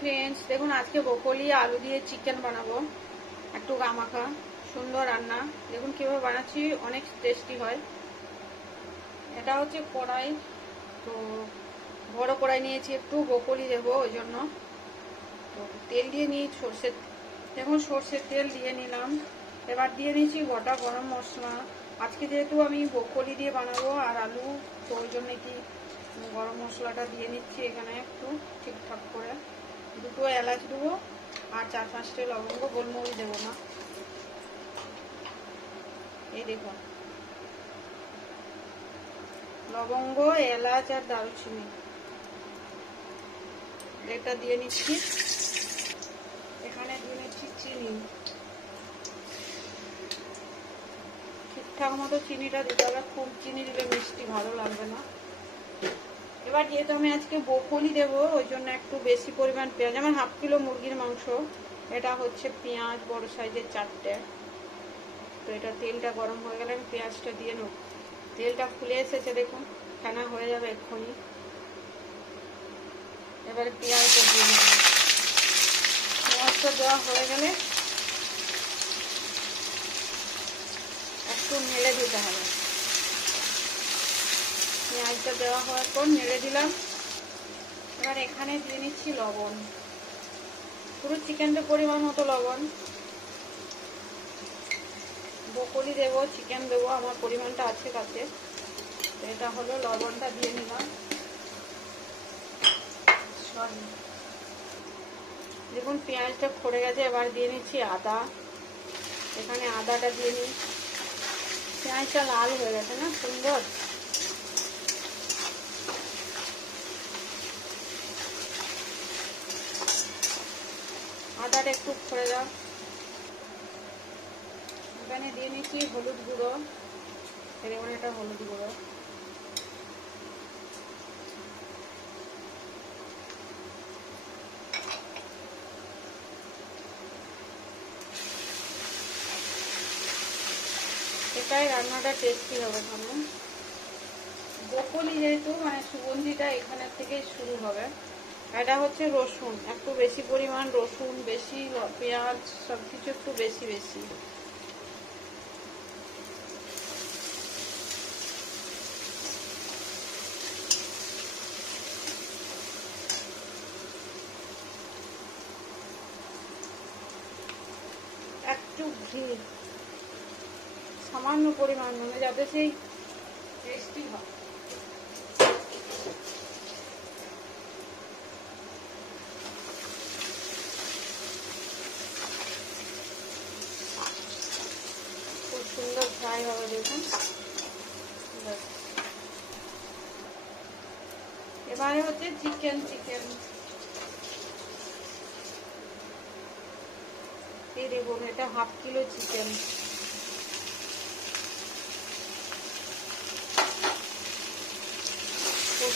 Friends, দেখুন আজকে broccoli আলু দিয়ে চিকেন বানাবো। একটু গামাখা সুন্দর রান্না। দেখুন কিভাবে বানাচ্ছি, অনেক টেস্টি হয়। এটা হচ্ছে কড়াই, তো বড় কড়াই নিয়েছি, একটু ব্রোকলি দেবো ওই জন্য। তো তেল দিয়ে নিই সর্ষের, দেখুন সর্ষের তেল দিয়ে নিলাম। এবার দিয়ে নিয়েছি গোটা গরম মশলা। আজকে যেহেতু আমি ব্রোকলি দিয়ে বানাবো আর আলু, তো ওই জন্য কি গরম মশলাটা দিয়ে নিচ্ছি এখানে একটু ঠিকঠাক করে। দুটো এলাচ দেবো আর 4-5টে লবঙ্গ, গোলমরিচ দেবো না। এই দেখুন, লবঙ্গ, এলাচ আর দারুচিনি এটা দিয়ে নিচ্ছি। এখানে দিয়ে নিচ্ছি চিনি, ঠিকঠাক মতো চিনিটা দিতে হবে, খুব চিনি দিলে মিষ্টি ভালো লাগবে না। এবার যেহেতু আমি আজকে ব্রোকলি দেবো ওই জন্য একটু বেশি পরিমাণ পেঁয়াজ, আমার 1/2 কিলো মুরগির মাংস, এটা হচ্ছে পেঁয়াজ বড় সাইজের 4টে। তো এটা তেলটা গরম হয়ে গেলে আমি পেঁয়াজটা দিয়ে নেব। তেলটা ফুলে এসেছে, দেখুন ফেনা হয়ে যাবে এক্ষুনি। এবারে পেঁয়াজটা দিয়ে নেব। পেঁয়াজটা দেওয়া হয়ে গেলে একটু নেড়ে দিতে হবে। পেঁয়াজটা দেওয়া হওয়ার পর নেড়ে দিলাম। এবার এখানে দিয়ে নিচ্ছি লবণ, পুরো চিকেনটা পরিমাণ মতো লবণ। ব্রোকলি দেবো, চিকেন দেবো, আমার পরিমাণটা আছে তাতে। এটা হলো লবণটা দিয়ে নিলাম। দেখুন পেঁয়াজটা খড়ে গেছে। এবার দিয়ে নিচ্ছি আদা, এখানে আদাটা দিয়ে নিই। পেঁয়াজটা লাল হয়ে গেছে না, সুন্দর। আদাটা একটু খড়ে দাও। এখানে দিয়ে নিচ্ছি হলুদ গুঁড়ো, এবার এটা হলুদ গুঁড়ো। এটাই রান্নাটা টেস্টি হবে। কারণ ব্রোকলি যেহেতু মানে সুগন্ধিটা এখানের থেকেই শুরু হবে। এটা হচ্ছে রসুন, একটু বেশি পরিমাণ রসুন, বেশি পেঁয়াজ, সব কিছু একটু বেশি বেশি। একটু ঘি, সামান্য পরিমাণ, মানে যাতে সেই টেস্টি হয়। খুব সুন্দর ফ্রাই হবে, দেখুন। এবারে হচ্ছে চিকেন। এই দেখুন, এটা 1/2 কিলো চিকেন। খুব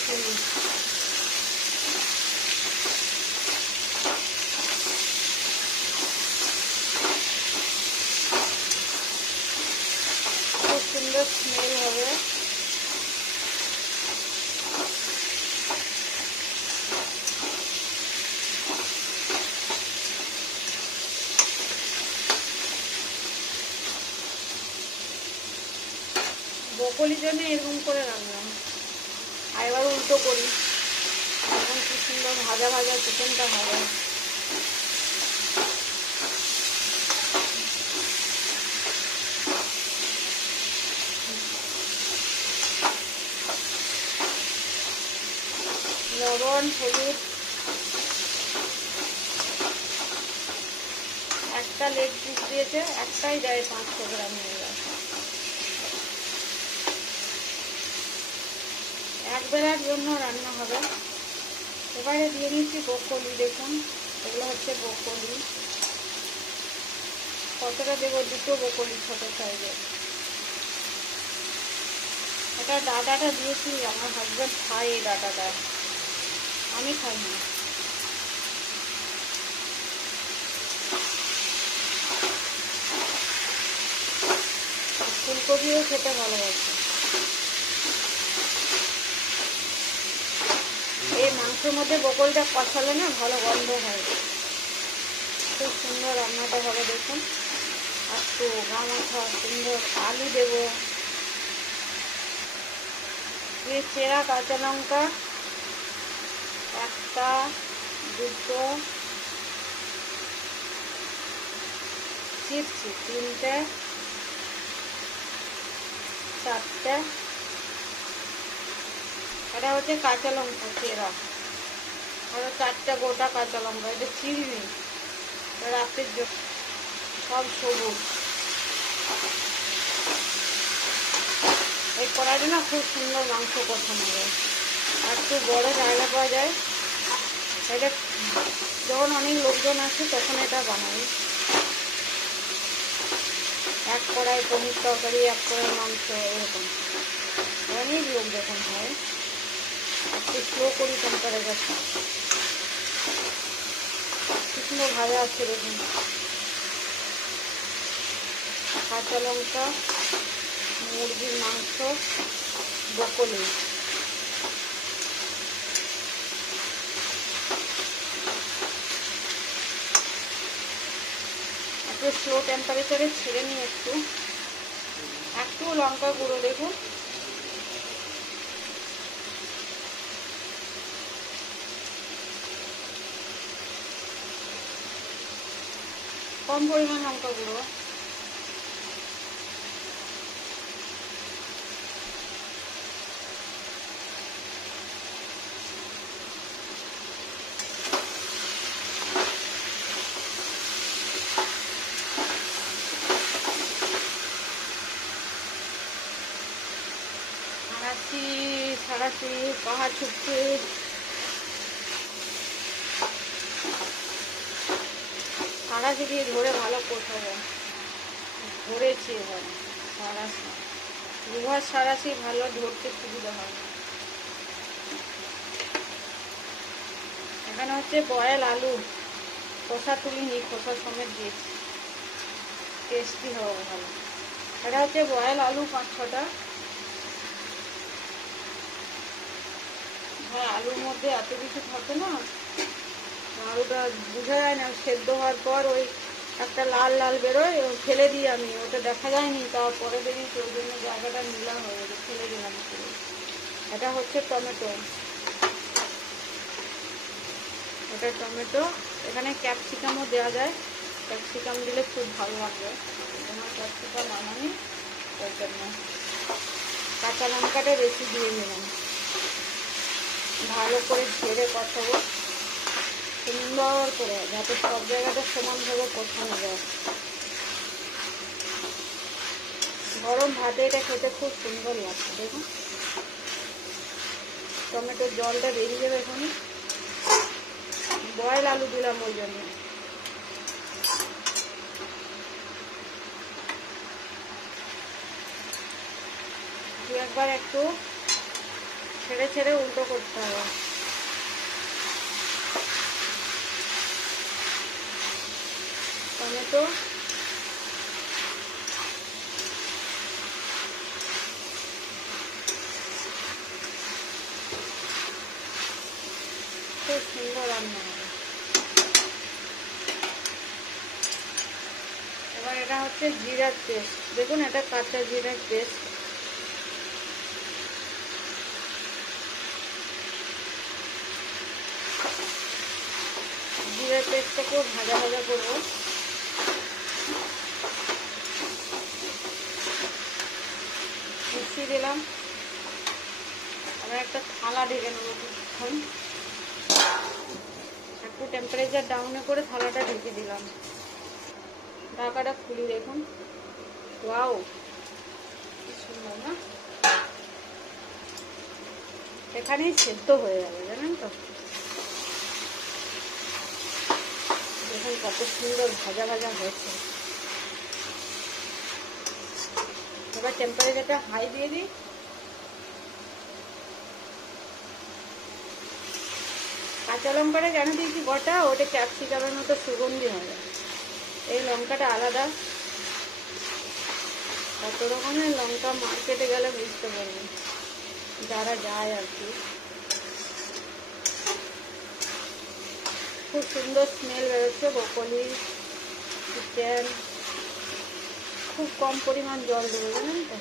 সুন্দর স্মেল হবে। ব্রোকলির জন্য এরকম করে রান্না। আর এবার উল্টো করি, এখন কি সুন্দর ভাজা ভাজা চিকেনটা হবে। লবণ, হলুদ, একটা লেগ পিস দিয়েছে, একটাই দেয় 500 গ্রাম নিয়ে যায়। এক বেলার জন্য রান্না হবে। এবারে দিয়ে নিচ্ছি ব্রোকলি, দেখুন এগুলো হচ্ছে ব্রোকলি। কতটা দেবো, 2টো ব্রোকলি ছোট সাইজের। এটা ডাটাটা দিয়েছি, আমার হাজব্যান্ড খায় এই ডাটাটা, আমি খাই না। ফুলকপিও খেতে ভালোবাসে। এই মাংস মাংসের মধ্যে বকলটা কষালে না ভালো গন্ধ হয়, খুব সুন্দর রান্নাটা হবে। দেখুন একটু গামাখা সুন্দর আলু দেবো, দিয়ে চেরা কাঁচা লঙ্কা একটা, দুটো, চিরছি তিনটে, চারটে, এটা হচ্ছে কাঁচা লঙ্কা চেরা, আরো 4টা গোটা কাঁচা লঙ্কা, এটা চিরবি রাতের জন্য, সব সবুজ। এই কড়াইটা না খুব সুন্দর মাংস কষানো যায়, আর একটু বড় জায়গা পাওয়া যায়, এটা যখন অনেক লোকজন আছে তখন এটা বানাই। এক কড়াই পনির তরকারি, এক কড়াই মাংস, এরকম অনেক লোক যখন হয় একটু স্লো করি টেম্পারেচারটা। কি সুন্দর ভাজা আছে দেখুন, কাঁচা লঙ্কা, মুরগির মাংস, ব্রকলি, একটু স্লো টেম্পারেচারে ছেড়ে নিই, একটু একটু লঙ্কা গুঁড়ো দেখুন, কম পরিমাণ লঙ্কা গুঁড়ো, ছাড়াচ্ছি পাহাড় ছুটছে, ছাড়াচ্ছি দিয়ে ধরে ভালো কষাবো, ধরেছি এবার সারাশি, দুবার সারাশি ভালো ধরতে সুবিধা হয়। এখানে হচ্ছে বয়েল আলু, খোসা তুলিনি, খোসা সমেত দিয়েছি, টেস্টি হবে ভালো। এটা হচ্ছে বয়েল আলু 5-6টা, হ্যাঁ আলুর মধ্যে এত কিছু থাকে না, আলুটা বোঝা যায় না, সেদ্ধ হওয়ার পর ওই একটা লাল লাল বেরোয়, ফেলে দিই আমি, ওটা দেখা যায়নি, তারপরে বেরিয়েছি, ওই জন্য জায়গাটা নীলা হয়ে গেছে, ফেলে দিলাম। এটা হচ্ছে টমেটো, এটা টমেটো, এখানে ক্যাপসিকামও দেওয়া যায়, ক্যাপসিকাম দিলে খুব ভালো লাগবে, আমার ক্যাপসিকাম আনানি, ওই জন্য কাঁচা লঙ্কাটা বেশি দিয়ে নিলাম। ভালো করে ঝেড়ে কষাবো সুন্দর করে, যাতে সব জায়গাটা সমানভাবে কষানো যায়। গরম ভাতে এটা খেতে খুব সুন্দর লাগছে। দেখুন টমেটোর জলটা বেরিয়ে যাবে এখানে, বয়েল আলু দিলাম ওই জন্য। একবার একটু ছেড়ে ছেড়ে উল্টো করতে হবে। টমেটো খুব সুন্দর রান্না হবে। এবার এটা হচ্ছে জিরার পেস্ট, দেখুন এটা কাঁচা জিরার পেস্ট, জিরার পেস্টটাকেও ভাজা ভাজা করবো। মিশিয়ে দিলাম, আমরা একটা থালা ঢেকে নেবো কিছুক্ষণ, একটু টেম্পারেচার ডাউনে করে থালাটা ঢেকে দিলাম। ঢাকাটা খুলি, দেখুন ওয়াও কি সুন্দর না, এখানেই সেদ্ধ হয়ে যাবে জানেন তো। দেখুন কত সুন্দর ভাজা ভাজা হয়েছে। এবার টেম্পারেচারটা হাই দিয়ে দিই, কাঁচা লঙ্কাটা কেন দিয়েছি গোটা, ওটা ক্যাপসিকামের মতো সুগন্ধি হবে, এই লঙ্কাটা আলাদা। কত রকমের লঙ্কা মার্কেটে গেলে বুঝতে পারবেন, যারা যায় আর কি। খুব সুন্দর স্মেল বেরোচ্ছে ব্রোকলি চিকেন। খুব কম পরিমাণ জল দেবো জানেন তো,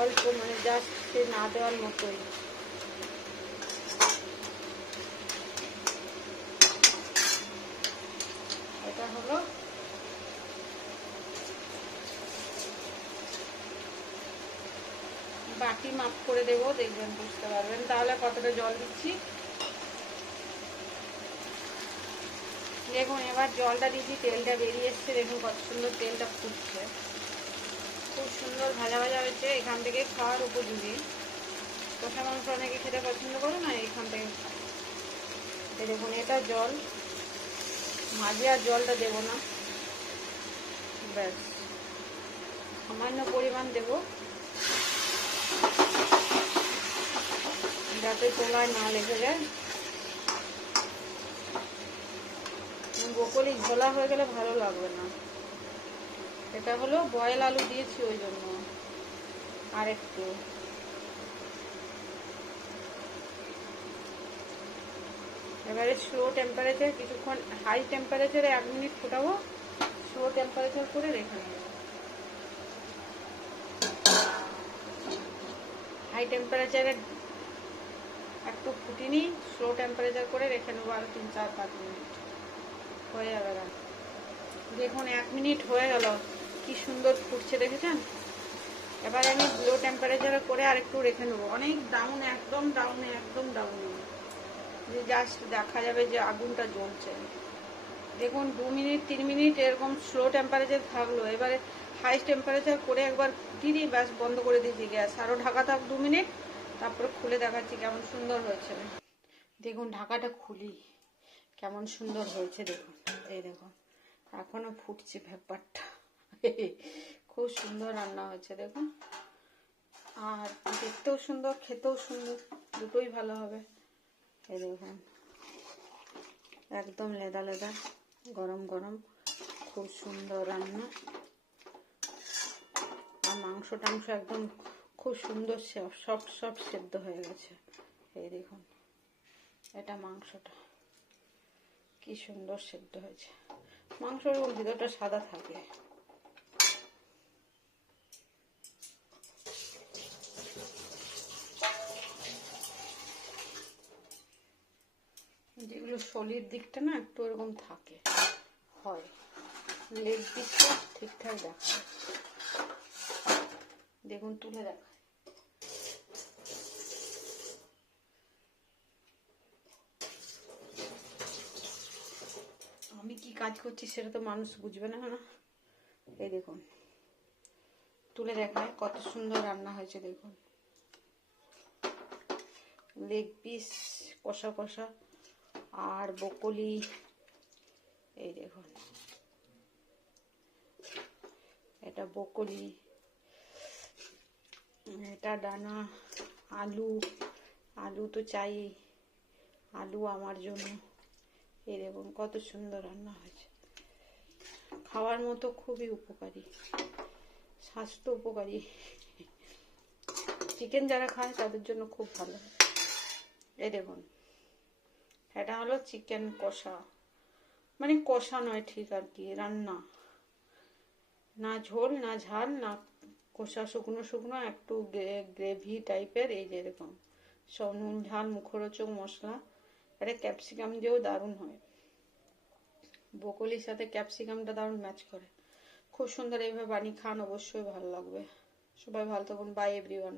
অল্প, মানে জাস্ট সে না দেওয়ার মতোই। এটা হলো বাটি মাপ করে দেবো, দেখবেন বুঝতে পারবেন তাহলে কতটা জল দিচ্ছি। দেখুন এবার জলটা দিচ্ছি, তেলটা বেরিয়ে এসছে, দেখুন কত সুন্দর তেলটা ফুটছে, খুব সুন্দর ভাজা ভাজা হয়েছে। এখান থেকে খাওয়ার উপযোগী। কষা মাংস অনেকে খেতে পছন্দ করে না, এখান থেকে খায়। দেখুন এটা জল, মাঝে আর জলটা দেবো না, ব্যাস সামান্য পরিমাণ দেব, যাতে তোলায় না লেগে যায়। ব্রোকলি ঝোলা হয়ে গেলে ভালো লাগবে না। এটা হলো বয়েল আলু দিয়েছি ওই জন্য। আর একটু এবারে স্লো টেম্পারেচার কিছুক্ষণ, হাই টেম্পারেচারে 1 মিনিট ফোটাবো, স্লো টেম্পারেচার করে রেখে নেব। হাই টেম্পারেচারে একটু ফুটিনি, স্লো টেম্পারেচার করে রেখে নেবো আরো 3-4-5 মিনিট, হয়ে যাবে। দেখুন 1 মিনিট হয়ে গেল, কি সুন্দর ফুটছে দেখেছেন। এবার আমি লো টেম্পারেচারে করে আর একটু রেখে নেবো, অনেক ডাউন, একদম ডাউনে, একদম ডাউনে, যে জাস্ট দেখা যাবে যে আগুনটা জ্বলছে। দেখুন 2 মিনিট 3 মিনিট এরকম স্লো টেম্পারেচার থাকলো। এবারে হাই টেম্পারেচার করে একবার ফুটিয়ে ব্যাস বন্ধ করে দিয়েছি গ্যাস, আরও ঢাকা থাক 2 মিনিট, তারপরে খুলে দেখাচ্ছি কেমন সুন্দর হয়েছে। দেখুন ঢাকাটা খুলি, কেমন সুন্দর হয়েছে দেখুন। এই দেখুন এখনো ফুটছে ব্যাপারটা, খুব সুন্দর রান্না হয়েছে দেখুন। আর দেখতেও সুন্দর, খেতেও সুন্দর, দুটোই ভালো হবে। এই দেখুন একদম লেদা লেদা, গরম গরম, খুব সুন্দর রান্না। আর মাংস টাংস একদম খুব সুন্দর সফট সফট সেদ্ধ হয়ে গেছে। এই দেখুন এটা মাংসটা কি সুন্দর সেদ্ধ হয়েছে। মাংসের ভিতরটা সাদা থাকে। যেগুলো শরীর দিকটা না একটু এরকম থাকে, হয় লেগ পিসটা ঠিকঠাক দেখা যায়। দেখুন তুলে দেখা, আমি কি কাজ করছি সেটা তো মানুষ বুঝবে না। এই দেখুন তুলে দেখায় কত সুন্দর রান্না হয়েছে। দেখুন লেগ পিস কষা কষা আর ব্রোকলি, এই দেখুন এটা ব্রোকলি, এটা ডানা আলু, আলু তো চাই, আলু আমার জন্য। এই দেখুন কত সুন্দর রান্না হয়েছে, খাওয়ার মতো খুবই উপকারী, স্বাস্থ্য উপকারী। চিকেন যারা খায় তাদের জন্য খুব ভালো। এই দেখুন এটা হলো চিকেন কষা, মানে কষা নয় ঠিক আর কি, রান্না, না ঝোল না ঝাল না কষা, শুকনো শুকনো একটু গ্রেভি টাইপের। এই যে এরকম সব নুন ঝাল মুখরোচক মশলা। এটা ক্যাপসিকাম দিয়েও দারুণ হয়, ব্রোকলির সাথে ক্যাপসিকামটা দারুণ ম্যাচ করে। খুব সুন্দর, এইভাবে বানিয়ে খান, অবশ্যই ভালো লাগবে। সবাই ভালো থাকুন, বাই এভরিওয়ান।